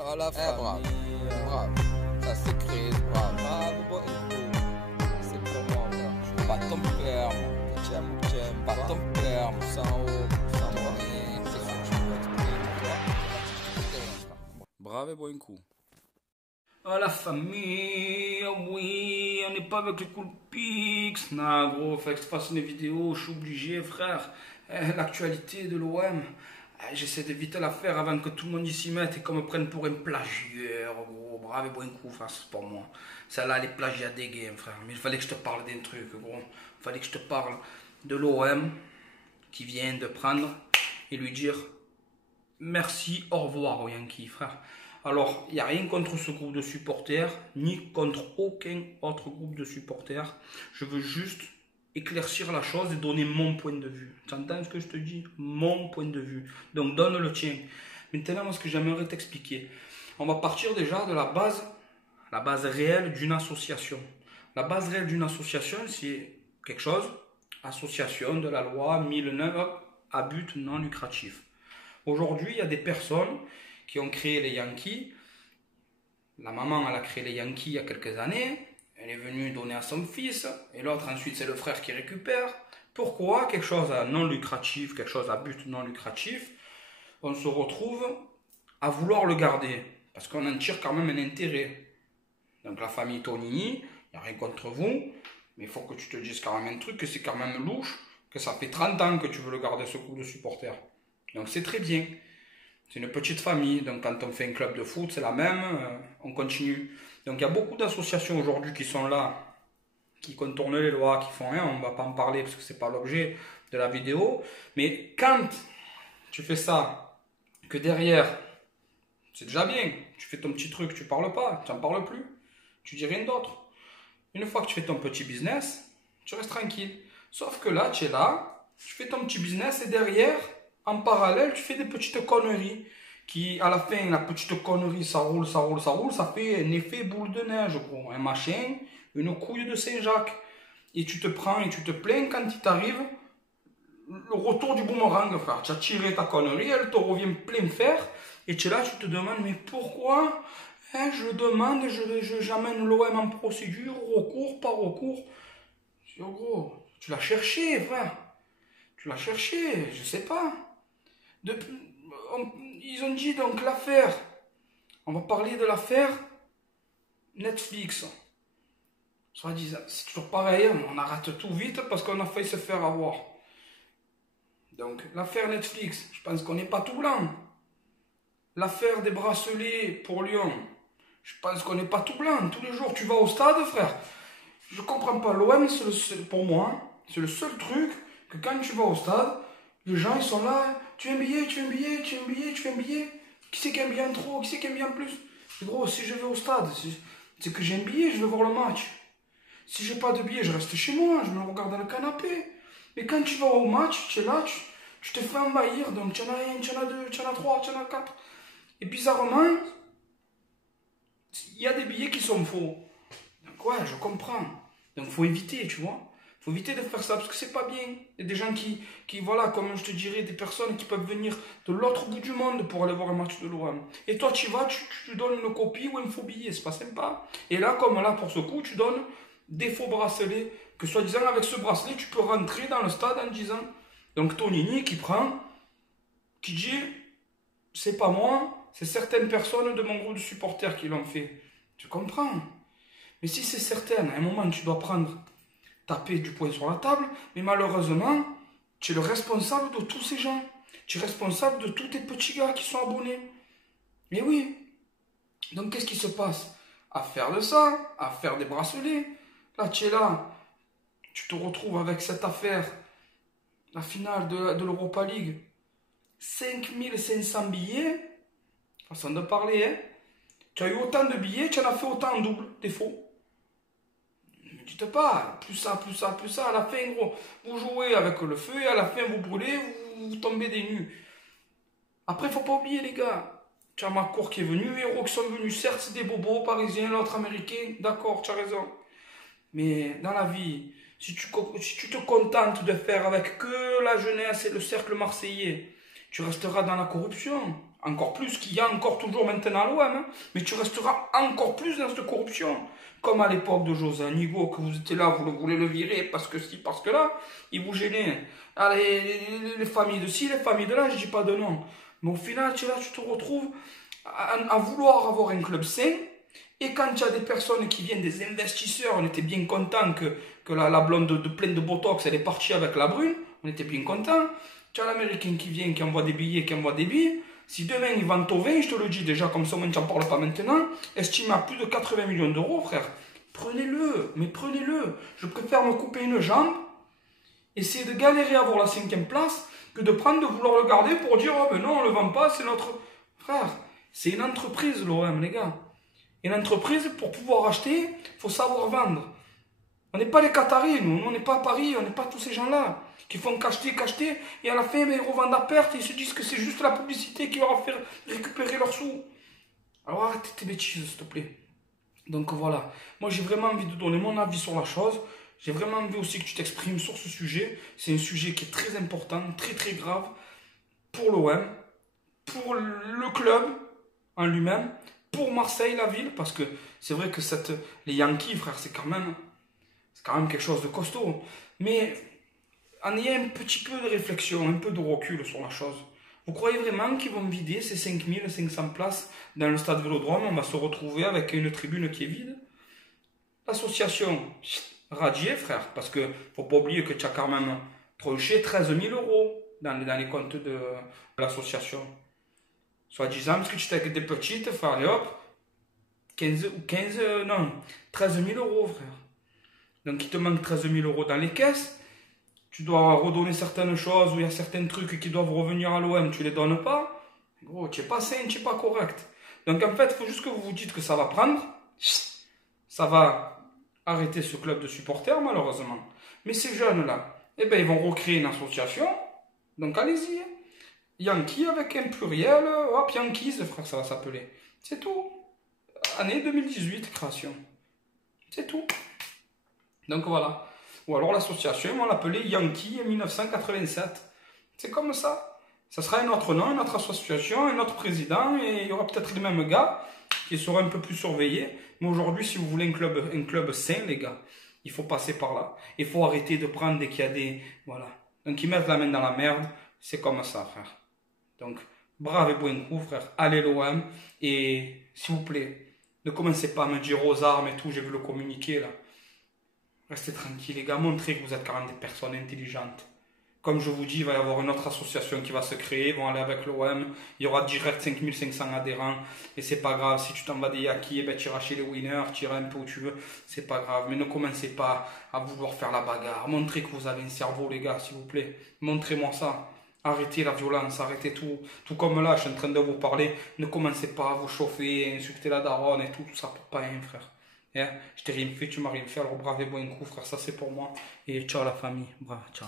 Oh la bravo, bravo. Ça c'est créé, bravo. Bravo, bon, c'est pour moi, frère. Je suis pas ton père, moi. J'aime pas ton père, moi. Sans haut, sans moi. C'est sûr que je peux expliquer, toi. Bravo, bon coup. Ah la famille, ah oui, on n'est pas avec les cool pics. Nah gros, fallait que je fasse une vidéo, je suis obligé frère. L'actualité de l'OM, j'essaie d'éviter l'affaire avant que tout le monde y s'y mette et qu'on me prenne pour un plagiaire gros. Bravo et bon coup frère, c'est pour moi. Celle-là, les plagiats des games frère. Mais il fallait que je te parle d'un truc gros. Il fallait que je te parle de l'OM qui vient de prendre et lui dire merci, au revoir aux Yankees, frère. Alors, il n'y a rien contre ce groupe de supporters, ni contre aucun autre groupe de supporters. Je veux juste éclaircir la chose et donner mon point de vue. Tu entends ce que je te dis? Mon point de vue. Donc, donne le tien. Maintenant, moi, ce que j'aimerais t'expliquer. On va partir déjà de la base réelle d'une association. La base réelle d'une association, c'est quelque chose, association de la loi 1009 à but non lucratif. Aujourd'hui, il y a des personnes qui ont créé les Yankees. La maman, elle a créé les Yankees il y a quelques années. Elle est venue donner à son fils. Et l'autre, ensuite, c'est le frère qui récupère. Pourquoi quelque chose à non lucratif, quelque chose à but non lucratif, on se retrouve à vouloir le garder? Parce qu'on en tire quand même un intérêt. Donc la famille Tonini, il n'y a rien contre vous. Mais il faut que tu te dises quand même un truc, que c'est quand même louche, que ça fait 30 ans que tu veux le garder, ce groupe de supporters. Donc c'est très bien. C'est une petite famille, donc quand on fait un club de foot, c'est la même, on continue. Donc il y a beaucoup d'associations aujourd'hui qui sont là, qui contournent les lois, qui font rien, on ne va pas en parler parce que ce n'est pas l'objet de la vidéo. Mais quand tu fais ça, que derrière, c'est déjà bien, tu fais ton petit truc, tu ne parles pas, tu n'en parles plus, tu dis rien d'autre. Une fois que tu fais ton petit business, tu restes tranquille. Sauf que là, tu es là, tu fais ton petit business et derrière, en parallèle, tu fais des petites conneries qui, à la fin, la petite connerie, ça roule, ça roule, ça roule, ça fait un effet boule de neige, gros. Un machin, une couille de Saint-Jacques. Et tu te prends et tu te plains quand il t'arrive le retour du boomerang, frère. Tu as tiré ta connerie, elle te revient plein fer. Et tu es là, tu te demandes, mais pourquoi je demande, j'amène l'OM en procédure, recours, pas recours. Je dis, oh gros, tu l'as cherché, frère. Tu l'as cherché, je sais pas. Ils ont dit donc l'affaire. On va parler de l'affaire Netflix. Soit disant, c'est toujours pareil, on arrête tout vite parce qu'on a failli se faire avoir. Donc l'affaire Netflix, je pense qu'on n'est pas tout blanc. L'affaire des bracelets pour Lyon, je pense qu'on n'est pas tout blanc. Tous les jours tu vas au stade, frère. Je comprends pas. L'OM, pour moi, c'est le seul truc que quand tu vas au stade, les gens ils sont là. Tu veux un billet, tu veux un billet, tu veux un billet, tu veux un billet. Qui c'est qui a un billet en trop, qui c'est qui a un billet en plus? Gros, si je vais au stade, c'est que j'ai un billet, je vais voir le match. Si j'ai pas de billet, je reste chez moi, je me regarde dans le canapé. Mais quand tu vas au match, tu es là, tu te fais envahir. Donc tu en as un, tu en as deux, tu en as trois, tu en as quatre. Et bizarrement, il y a des billets qui sont faux. Donc ouais, je comprends. Donc faut éviter, tu vois. Faut éviter de faire ça parce que c'est pas bien. Il y a des gens qui, voilà, comme je te dirais, des personnes qui peuvent venir de l'autre bout du monde pour aller voir un match de l'OM. Et toi, tu vas, tu donnes une copie ou un faux billet, c'est pas sympa. Et là, comme là, pour ce coup, tu donnes des faux bracelets, que soi-disant, avec ce bracelet, tu peux rentrer dans le stade en disant. Donc Tonini qui prend, qui dit, c'est pas moi, c'est certaines personnes de mon groupe de supporters qui l'ont fait. Tu comprends? Mais si c'est certain, à un moment, tu dois taper du poing sur la table, mais malheureusement, tu es le responsable de tous ces gens. Tu es responsable de tous tes petits gars qui sont abonnés. Mais oui. Donc, qu'est-ce qui se passe? À faire de ça, à faire des bracelets. Là, tu es là. Tu te retrouves avec cette affaire, la finale de l'Europa League. 5500 billets. Façon de parler, hein. Tu as eu autant de billets, tu en as fait autant en double, des faux. Ne dites pas, plus ça, plus ça, plus ça. À la fin, gros, vous jouez avec le feu et à la fin, vous brûlez, vous tombez des nues. Après, il ne faut pas oublier, les gars. Tu as Macour qui est venu, Héros qui sont venus. Certes, c'est des bobos parisiens, l'autre américain. D'accord, tu as raison. Mais dans la vie, si tu te contentes de faire avec que la jeunesse et le cercle marseillais, tu resteras dans la corruption. encore plus qu'il y a encore toujours maintenant à l'OM, hein, mais tu resteras encore plus dans cette corruption. Comme à l'époque de José Anigo, que vous étiez là, vous voulez le virer parce que si, parce que là, il vous gênait. Allez, les familles de ci, les familles de là, je dis pas de nom. Mais au final, tu te retrouves à vouloir avoir un club sain. Et quand il y a des personnes qui viennent, des investisseurs, on était bien content que la blonde pleine de botox, elle est partie avec la brune. On était bien content. Tu as l'Américain qui vient, qui envoie des billets, qui envoie des billes. Si demain ils vendent au vin, je te le dis déjà, comme ça on n'en parle pas maintenant, estime à plus de 80 millions d'euros, frère. Prenez-le, mais prenez-le. Je préfère me couper une jambe, essayer de galérer à avoir la 5e place, que de prendre, de vouloir le garder pour dire, oh ben non, on ne le vend pas, c'est notre... Frère, c'est une entreprise l'OM, les gars. Une entreprise, pour pouvoir acheter, il faut savoir vendre. On n'est pas les Qataris, nous. On n'est pas à Paris, on n'est pas tous ces gens-là qui font qu'acheter, et à la fin, ils revendent à perte et ils se disent que c'est juste la publicité qui leur a fait récupérer leurs sous. Alors arrête tes bêtises, s'il te plaît. Donc voilà, moi j'ai vraiment envie de donner mon avis sur la chose. J'ai vraiment envie aussi que tu t'exprimes sur ce sujet. C'est un sujet qui est très important, très très grave pour l'OM, pour le club en lui-même, pour Marseille, la ville, parce que c'est vrai que les Yankees, frère, c'est quand même quelque chose de costaud. Mais en ayant un petit peu de réflexion, un peu de recul sur la chose, vous croyez vraiment qu'ils vont vider ces 5500 places dans le stade Vélodrome? On va se retrouver avec une tribune qui est vide. L'association radiée, frère, parce qu'il ne faut pas oublier que tu as quand même tranché 13 000 euros dans les comptes de l'association. Soit disant, parce que tu étais avec des petites, frère, allez hop, 13 000 euros, frère. Donc il te manque 13 000 euros dans les caisses. Tu dois redonner certaines choses, ou il y a certains trucs qui doivent revenir à l'OM, tu les donnes pas. Gros, tu n'es pas sain, tu n'es pas correct. Donc en fait, il faut juste que vous vous dites que ça va prendre. Ça va arrêter ce club de supporters, malheureusement. Mais ces jeunes-là, eh ben, ils vont recréer une association. Donc allez-y. Yankee avec un pluriel. Hop, Yankees, frère, ça va s'appeler. C'est tout. Année 2018, création. C'est tout. Donc voilà. Ou alors l'association, ils vont l'appeler Yankee 1987. C'est comme ça. Ça sera un autre nom, une autre association, un autre président, et il y aura peut-être les mêmes gars qui seront un peu plus surveillés. Mais aujourd'hui, si vous voulez un club sain, les gars, il faut passer par là. Il faut arrêter de prendre dès qu'il y a des... Voilà. Donc ils mettent la main dans la merde. C'est comme ça, frère. Donc, brave et bon coup, frère. Allez l'OM. Et s'il vous plaît, ne commencez pas à me dire aux armes et tout. J'ai vu le communiqué là. Restez tranquille, les gars. Montrez que vous êtes quand même des personnes intelligentes. Comme je vous dis, il va y avoir une autre association qui va se créer. Ils vont aller avec l'OM. Il y aura direct 5500 adhérents. Et c'est pas grave. Si tu t'en vas des Yakis, ben, tu iras chez les winners. Tu iras un peu où tu veux. C'est pas grave. Mais ne commencez pas à vouloir faire la bagarre. Montrez que vous avez un cerveau, les gars, s'il vous plaît. Montrez-moi ça. Arrêtez la violence. Arrêtez tout. Tout comme là, je suis en train de vous parler. Ne commencez pas à vous chauffer, à insulter la daronne et tout. Tout ça pour pas rien, frère. Yeah. Je t'ai rien fait, tu m'as rien fait, alors bravo et bon coup, frère, ça c'est pour moi. Et ciao la famille, bravo, ciao.